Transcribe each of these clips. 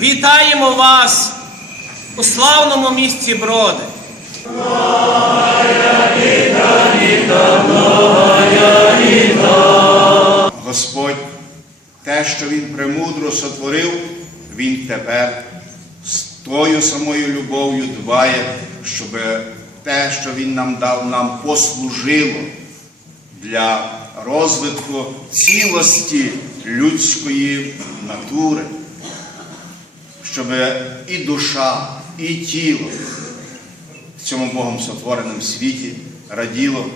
Вітаємо вас у славному місті Броди. Господь, те, що Він премудро сотворив, Він тепер з тою самою любов'ю дбає, щоб те, що Він нам дав, нам послужило для розвитку цілості людської натури, щоб і душа, і тіло в цьому Богом сотвореному світі раділо.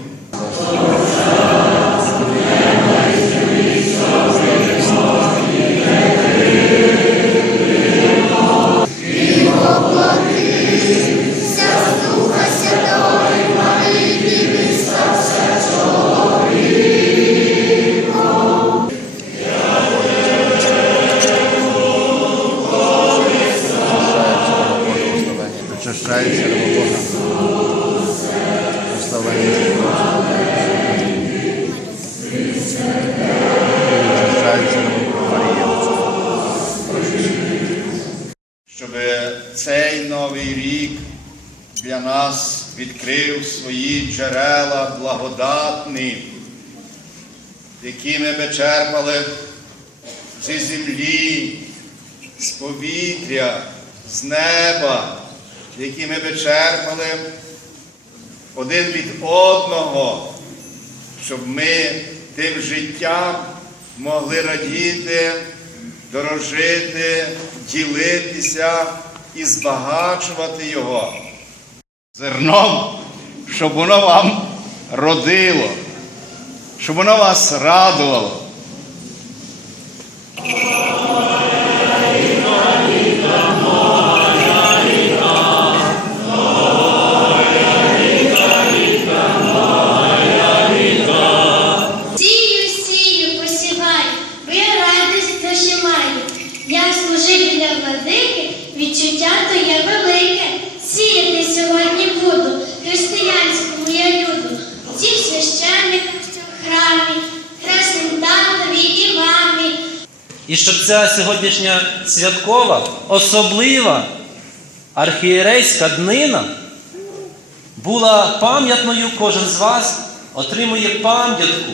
Причащається раба Бога. Причащається раба щоб цей новий рік для нас відкрив свої джерела благодатні, які ми би черпали зі землі, з повітря, з неба, які ми би черпали один від одного, щоб ми тим життям могли радіти, дорожити, ділитися і збагачувати його. Зерном, щоб воно вам родило, щоб воно вас радувало. Як служителя владики, відчуття то є велике. Сіяти сьогодні буду, християнському я люду. Всіх священникам в храмі, хресним татові і мамі. І щоб ця сьогоднішня святкова, особлива архієрейська днина була пам'ятною, кожен з вас отримує пам'ятку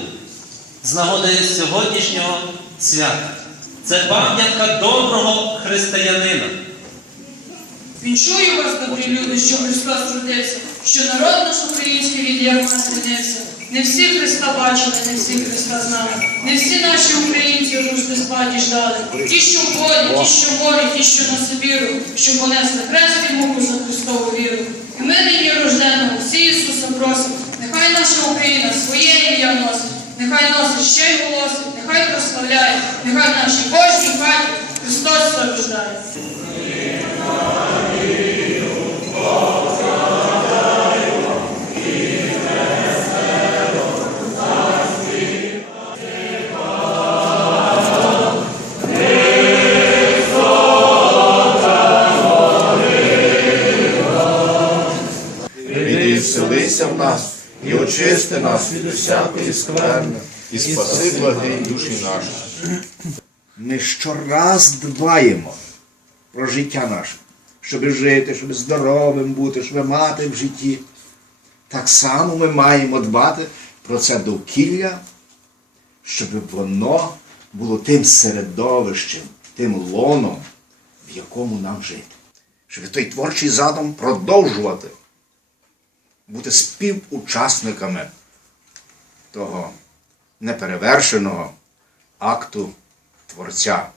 з нагоди сьогоднішнього свята. Це пам'ятка доброго християнина. Віншую вас, добрі люди, що Христос родився, що народ наш український від ярма змінився. Не всі Христа бачили, не всі Христа знали. Не всі наші українці ружди спаді ждали. Ті, що в полі, ті, що в морі, ті, що на Сибіру, що понесли хрест і муку за Христову віру. І ми нині рожденого, всі Ісуса просимо. Нехай наша Україна своє ім'я носить, нехай носить ще й голосить, нехай прославляє, нехай хаті Христос рождає. Прийди і вселися в нас, і очисти нас від усякої скверни, і спаси благий душі наші. Ми щораз дбаємо про життя наше, щоб жити, щоб здоровим бути, щоб мати в житті. Так само ми маємо дбати про це довкілля, щоб воно було тим середовищем, тим лоном, в якому нам жити. Щоб той творчий задум продовжувати бути співучасниками того неперевершеного акту Творця.